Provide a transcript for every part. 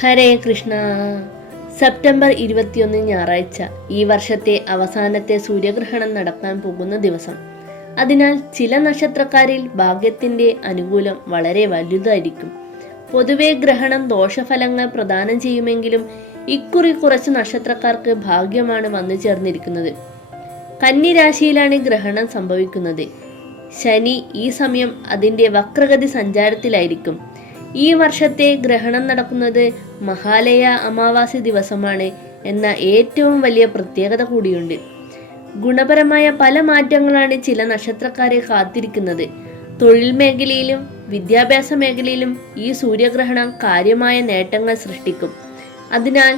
ഹരേ Krishna. September 21 ഞായറാഴ്ച, ഈ വർഷത്തെ അവസാനത്തെ സൂര്യഗ്രഹണം നടക്കാൻ പോകുന്ന ദിവസം. അതിനാൽ ചില നക്ഷത്രക്കാരിൽ ഭാഗ്യത്തിന്റെ അനുകൂലം വളരെ വലുതായിരിക്കും. പൊതുവെ ഗ്രഹണം ദോഷഫലങ്ങൾ പ്രദാനം ചെയ്യുമെങ്കിലും ഇക്കുറി കുറച്ച് നക്ഷത്രക്കാർക്ക് ഭാഗ്യമാണ് വന്നു ചേർന്നിരിക്കുന്നത്. കന്നി രാശിയിലാണ് ഗ്രഹണം സംഭവിക്കുന്നത്. ശനി ഈ സമയം അതിന്റെ വക്രഗതി സഞ്ചാരത്തിലായിരിക്കും. ഈ വർഷത്തെ ഗ്രഹണം നടക്കുന്നത് മഹാലയ അമാവാസി ദിവസമാണ് എന്ന ഏറ്റവും വലിയ പ്രത്യേകത കൂടിയുണ്ട്. ഗുണപരമായ പല മാറ്റങ്ങളാണ് ചില നക്ഷത്രക്കാരെ കാത്തിരിക്കുന്നത്. തൊഴിൽ മേഖലയിലും വിദ്യാഭ്യാസ മേഖലയിലും ഈ സൂര്യഗ്രഹണം കാര്യമായ നേട്ടങ്ങൾ സൃഷ്ടിക്കും. അതിനാൽ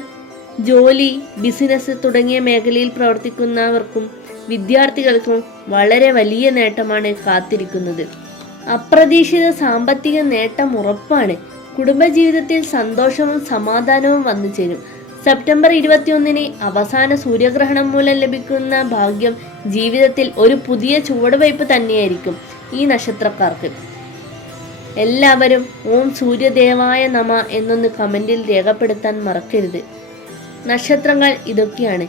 ജോലി, ബിസിനസ് തുടങ്ങിയ മേഖലയിൽ പ്രവർത്തിക്കുന്നവർക്കും വിദ്യാർത്ഥികൾക്കും വളരെ വലിയ നേട്ടമാണ് കാത്തിരിക്കുന്നത്. അപ്രതീക്ഷിത സാമ്പത്തിക നേട്ടം ഉറപ്പാണ്. കുടുംബജീവിതത്തിൽ സന്തോഷവും സമാധാനവും വന്നു ചേരും. സെപ്റ്റംബർ 21 അവസാന സൂര്യഗ്രഹണം മൂലം ലഭിക്കുന്ന ഭാഗ്യം ജീവിതത്തിൽ ഒരു പുതിയ ചുവടുവയ്പ് തന്നെയായിരിക്കും ഈ നക്ഷത്രക്കാർക്ക്. എല്ലാവരും ഓം സൂര്യദേവായ നമ എന്നൊന്ന് കമന്റിൽ രേഖപ്പെടുത്താൻ മറക്കരുത്. നക്ഷത്രങ്ങൾ ഇതൊക്കെയാണ്: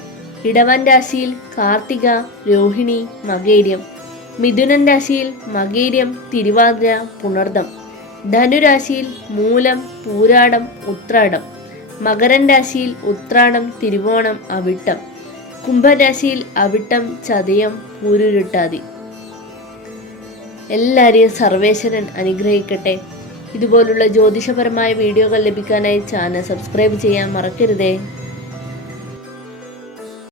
ഇടവൻ രാശിയിൽ കാർത്തിക, രോഹിണി, മകേര്യം. മിഥുനൻ രാശിയിൽ മകേര്യം, തിരുവാതിര, പുണർദം. ധനുരാശിയിൽ മൂലം, പൂരാടം, ഉത്രാടം. മകരൻ രാശിയിൽ ഉത്രാടം, തിരുവോണം, അവിട്ടം. കുംഭരാശിയിൽ അവിട്ടം, ചതയം, പൂരുരുട്ടാതി. എല്ലാവരെയും സർവേശ്വരൻ അനുഗ്രഹിക്കട്ടെ. ഇതുപോലുള്ള ജ്യോതിഷപരമായ വീഡിയോകൾ ലഭിക്കാനായി ചാനൽ സബ്സ്ക്രൈബ് ചെയ്യാൻ മറക്കരുതേ.